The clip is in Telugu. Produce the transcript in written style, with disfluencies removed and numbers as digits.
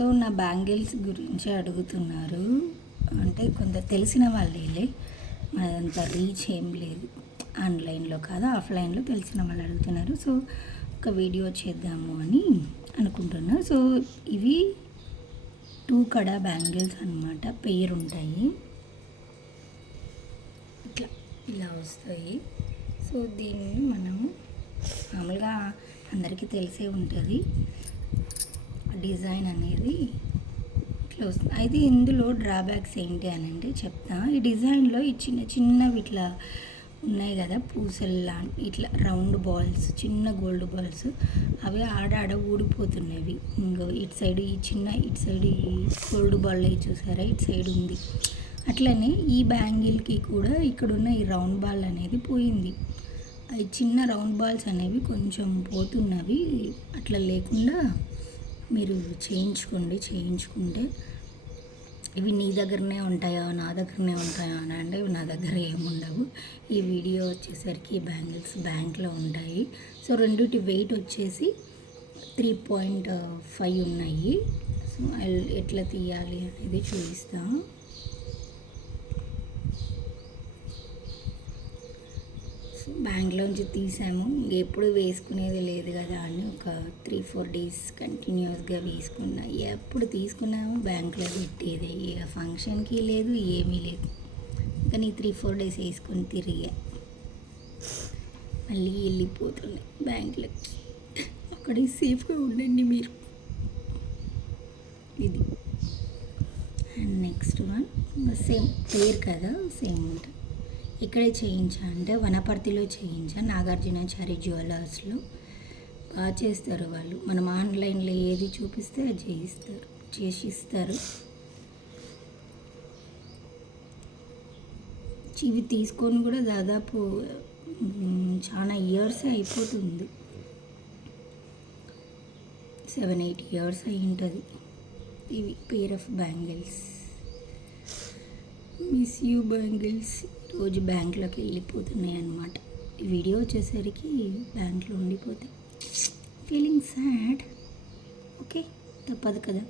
సో నా బ్యాంగిల్స్ గురించి అడుగుతున్నారు. అంటే కొంత తెలిసిన వాళ్ళేలే, మనదంత రీచ్ ఏం లేదు. ఆన్లైన్లో కాదు, ఆఫ్లైన్లో తెలిసిన వాళ్ళు అడుగుతున్నారు. సో ఒక వీడియో చేద్దాము అని అనుకుంటున్నా. సో ఇవి 2 కడా బ్యాంగిల్స్ అనమాట. పేరు ఉంటాయి, ఇలా వస్తాయి. సో దీన్ని మనము మామూలుగా అందరికీ తెలిసే ఉంటుంది డిజైన్ అనేది ఇట్లా వస్తుంది. అయితే ఇందులో డ్రాబ్యాక్స్ ఏంటి అని అంటే చెప్తా. ఈ డిజైన్లో ఈ చిన్నవి ఇట్లా ఉన్నాయి కదా, పూసల్లా ఇట్లా రౌండ్ బాల్స్, చిన్న గోల్డ్ బాల్స్, అవి ఆడ ఊడిపోతున్నవి. ఇంకో ఇటు సైడ్ ఇటు సైడ్ ఈ గోల్డ్ బాల్ అవి చూసారా, ఇటు సైడ్ ఉంది. అట్లనే ఈ బ్యాంగిల్కి కూడా ఇక్కడున్న ఈ రౌండ్ బాల్ అనేది పోయింది. అవి చిన్న రౌండ్ బాల్స్ అనేవి కొంచెం పోతున్నవి. అట్లా లేకుండా మీరు చేయించుకుంటే ఇవి నీ దగ్గరనే ఉంటాయా నా దగ్గరనే ఉంటాయా అని అంటే ఇవి నా దగ్గర ఏముండవు. ఈ వీడియో వచ్చేసరికి బ్యాంగిల్స్ బ్యాంక్లో ఉంటాయి. సో రెండిటి వెయిట్ వచ్చేసి 3.5 ఉన్నాయి. సో ఎట్లా తీయాలి అనేది చూపిస్తాను. బ్యాంక్లోంచి తీసాము, ఎప్పుడు వేసుకునేది లేదు కదా అని ఒక 3-4 డేస్ కంటిన్యూస్గా వేసుకున్నా. ఎప్పుడు తీసుకున్నాము బ్యాంక్లో పెట్టేది, ఇక ఫంక్షన్కి లేదు ఏమీ లేదు. కానీ 3-4 డేస్ వేసుకొని తిరిగా మళ్ళీ వెళ్ళిపోతున్నాయి బ్యాంక్లోకి. అక్కడే సేఫ్గా ఉండండి మీరు. ఇది అండ్ నెక్స్ట్ వన్ సేమ్ పేరు కదా, సేమ్ ఉంటుంది. ఇక్కడే చేయించా అంటే వనపర్తిలో చేయించా, నాగార్జునాచారి జ్యువెలర్స్లో. బాగా చేస్తారు వాళ్ళు. మనం ఆన్లైన్లో ఏది చూపిస్తే అది చేసిస్తారు. ఇవి తీసుకొని కూడా దాదాపు చాలా ఇయర్స్ అయిపోతుంది, 7-8 ఇయర్స్ అయి ఉంటుంది. ఇవి pair of bangles, miss you bangles. రోజు బ్యాంక్లోకి వెళ్ళిపోతున్నాయి అన్నమాట. ఈ వీడియో వచ్చేసరికి బ్యాంక్లో ఉండిపోతాయి. Feeling sad. ఓకే, తప్పదు కదా.